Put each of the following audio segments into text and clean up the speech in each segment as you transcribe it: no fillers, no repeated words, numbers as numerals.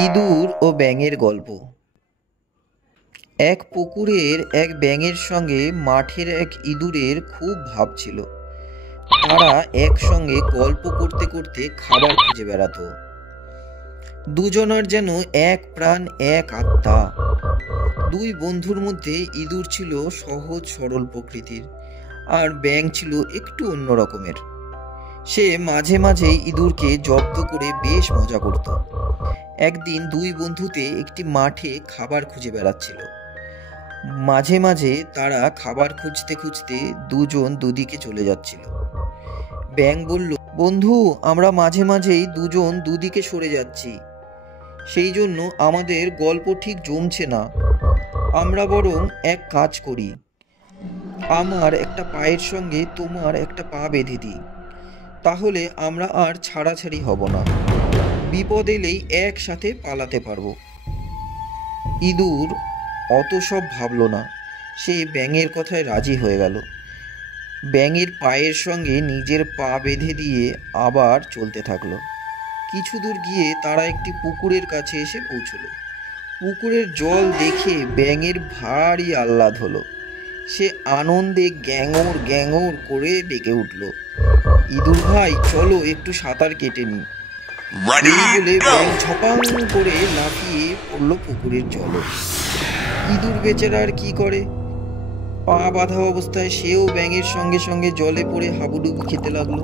ইঁদুর ও ব্যাঙের গল্প। এক পুকুরের এক ব্যাঙের সঙ্গে মাঠের এক ইঁদুরের খুব ভাব ছিল। তারা একসঙ্গে গল্প করতে করতে খাবার খুঁজে বেড়াতো। দুজনের যেন এক প্রাণ এক আত্মা। দুই বন্ধুর মধ্যে ইঁদুর ছিল সহজ সরল প্রকৃতির, আর ব্যাঙ ছিল একটু অন্য রকমের। সে মাঝে মাঝে ইঁদুরকে জব্দ করে বেশ মজা করত। একদিন দুই বন্ধুতে একটি মাঠে খাবার খুঁজে বেড়াচ্ছিল। মাঝে মাঝে তারা খাবার খুঁজতে খুঁজতে দুজন দুদিকে চলে যাচ্ছিল। ব্যাঙ বলল, বন্ধু, আমরা মাঝে মাঝেই দুজন দুদিকে সরে যাচ্ছি, সেই জন্য আমাদের গল্প ঠিক জমছে না। আমরা বরং এক কাজ করি, আমার একটা পায়ের সঙ্গে তোমার একটা পা বেঁধে দিই, তাহলে আমরা আর ছাড়াছাড়ি হব না। বিপদ এলেই একসাথে পালাতে পারবো। ইঁদুর অত সব ভাবল না, সে ব্যাঙের কথায় রাজি হয়ে গেল। ব্যাঙের পায়ের সঙ্গে নিজের পা বেঁধে দিয়ে আবার চলতে থাকলো। কিছু দূর গিয়ে তারা একটি পুকুরের কাছে এসে পৌঁছলো। পুকুরের জল দেখে ব্যাঙের ভারী আহ্লাদ হলো। সে আনন্দে গ্যাঙর গ্যাঙর করে ডেকে উঠল, ইঁদুর ভাই, চলো একটু সাঁতার কেটে নি। এই বলে ব্যাঙ ঝপাং করে লাফিয়ে পড়লো পুকুরের জলে। ইঁদুর বেচারা আর কি করে, পা বাঁধা অবস্থায় সেও ব্যাঙের সঙ্গে সঙ্গে জলে পড়ে হাবুডুবু খেতে লাগলো।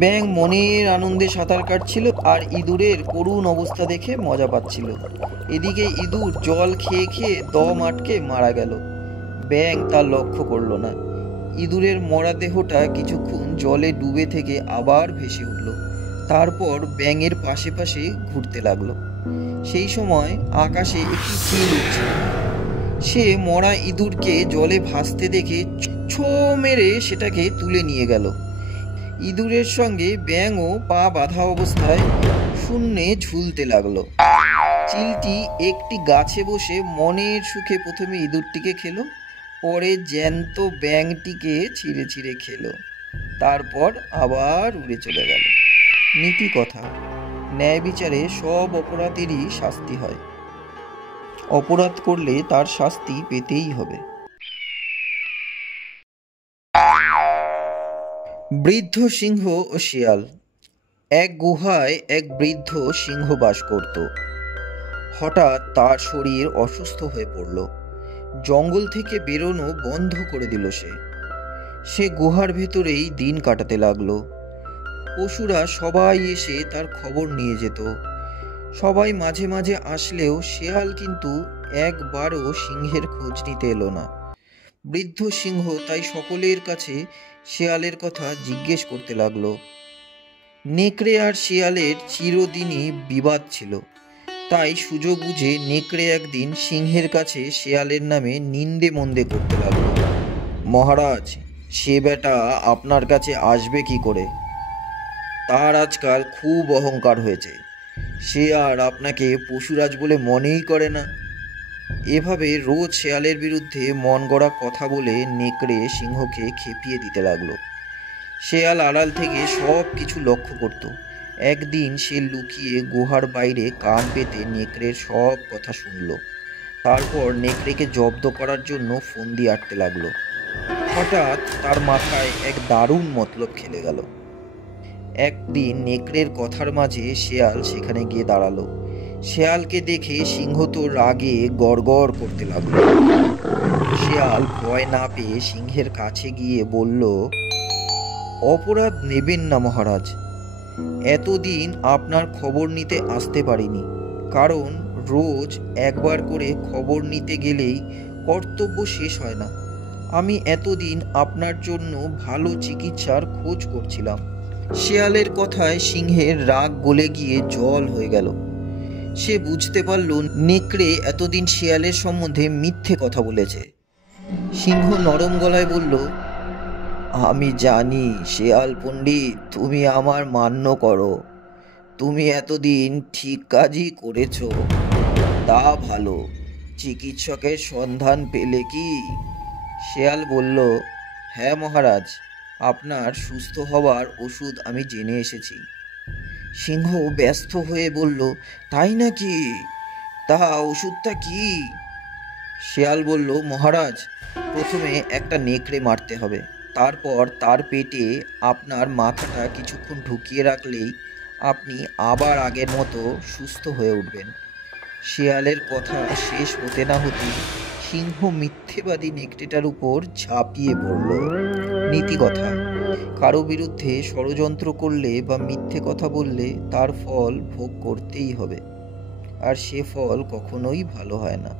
ব্যাঙ মনের আনন্দে সাঁতার কাটছিল আর ইঁদুরের করুণ অবস্থা দেখে মজা পাচ্ছিল। এদিকে ইঁদুর জল খেয়ে খেয়ে দম আটকে মারা গেল। ব্যাঙ তা লক্ষ্য করল না। ইঁদুরের মরা দেহটা কিছুক্ষণ জলে ডুবে থেকে আবার ভেসে উঠল। তারপর ব্যাঙের পাশে পাশে ঘুরতে লাগলো। সেই সময় আকাশে একটি চিল উঠছিল। সে মরা ইঁদুরকে জলে ভাসতে দেখে ছো মেরে সেটাকে তুলে নিয়ে গেল। ইঁদুরের সঙ্গে ব্যাঙও পা বাঁধা অবস্থায় শূন্যে ঝুলতে লাগলো। চিলটি একটি গাছে বসে মনের সুখে প্রথমে ইঁদুরটিকে খেলো, পরে জ্যান্ত ব্যাঙটিকে ছিঁড়ে ছিঁড়ে খেলো, তারপর আবার উড়ে চলে গেল। নীতি কথা, ন্যায় বিচারে সব অপরাধেরই শাস্তি হয়। অপরাধ করলে তার শাস্তি পেতেই হবে। বৃদ্ধ সিংহ ও শিয়াল। এক গুহায় এক বৃদ্ধ সিংহ বাস করত। হঠাৎ তার শরীর অসুস্থ হয়ে পড়ল। জঙ্গল থেকে বেরোনো বন্ধ করে দিল সে গুহার ভেতরেই দিন কাটাতে লাগলো। পশুরা সবাই এসে তার খবর নিয়ে যেত। সবাই মাঝে মাঝে আসলেও শেয়াল কিন্তু একবারও সিংহের খোঁজ নিতে এলো না। বৃদ্ধ সিংহ তাই সকলের কাছে শেয়ালের কথা জিজ্ঞেস করতে লাগলো। নেকড়ে আর শিয়ালের চিরদিনই বিবাদ ছিল, তাই সুযোগ বুঝে নেকড়ে একদিন সিংহের কাছে শেয়ালের নামে নিন্দে মন্দে করতে লাগলো। মহারাজ, সে বেটা আপনার কাছে আসবে কি করে? তার আজকাল খুব অহংকার হয়েছে, সে আর আপনাকে পশুরাজ বলে মনেই করে না। এভাবে রোজ শেয়ালের বিরুদ্ধে মন গড়া কথা বলে নেকড়ে সিংহকে খেপিয়ে দিতে লাগলো। শেয়াল আড়াল থেকে সব কিছু লক্ষ্য করত। একদিন সে লুকিয়ে গুহার বাইরে কান পেতে নেকড়ের সব কথা শুনল। তারপর নেকড়েকে জব্দ করার জন্য ফন্দি আঁটতে লাগলো। হঠাৎ তার মাথায় এক দারুণ মতলব খেলে গেল। একদিন নেকড়ের কথার মাঝে শেয়াল সেখানে গিয়ে দাঁড়ালো। শেয়ালকে দেখে সিংহ তো রাগে গড়গড় করতে লাগলো। শেয়াল ভয় না পেয়ে সিংহের কাছে গিয়ে বলল, অপরাধ নেবেন না মহারাজ, এতদিন আপনার খবর নিতে আসতে পারিনি, কারণ রোজ একবার করে খবর নিতে গেলেই কর্তব্য শেষ হয় না। আমি এতদিন আপনার জন্য ভালো চিকিৎসার খোঁজ করছিলাম। শেয়ালের কথায় সিংহের রাগ গলে গিয়ে জল হয়ে গেল। সে বুঝতে পারল নেকড়ে এতদিন শেয়ালের সম্বন্ধে মিথ্যে কথা বলেছে। সিংহ নরম গলায় বলল, আমি জানি শেয়াল পণ্ডিত, তুমি আমার মান্য করো। তুমি এতদিন ঠিক কাজই করেছ, তা ভালো। চিকিৎসকের সন্ধান পেলে কি? শেয়াল বলল, হ্যাঁ মহারাজ, আপনার সুস্থ হওয়ার ওষুধ আমি জেনে এসেছি। সিংহ ব্যস্ত হয়ে বলল, তাই নাকি? তা ওষুধটা কি? শিয়াল বলল, মহারাজ, প্রথমে একটা নেকড়ে মারতে হবে, তারপর তার পেটে আপনার মাথাটা কিছুক্ষণ ঢুকিয়ে রাখলেই আপনি আবার আগের মতো সুস্থ হয়ে উঠবেন। শিয়ালের কথা শেষ হতে না হতেই সিংহ মিথ্যেবাদী নেকড়েটার উপর ঝাঁপিয়ে পড়ল। নীতি কথা: কারো বিরুদ্ধে ষড়যন্ত্র করলে বা মিথ্যে কথা বললে তার ফল ভোগ করতেই হবে, আর সে ফল কখনোই ভালো হয় না।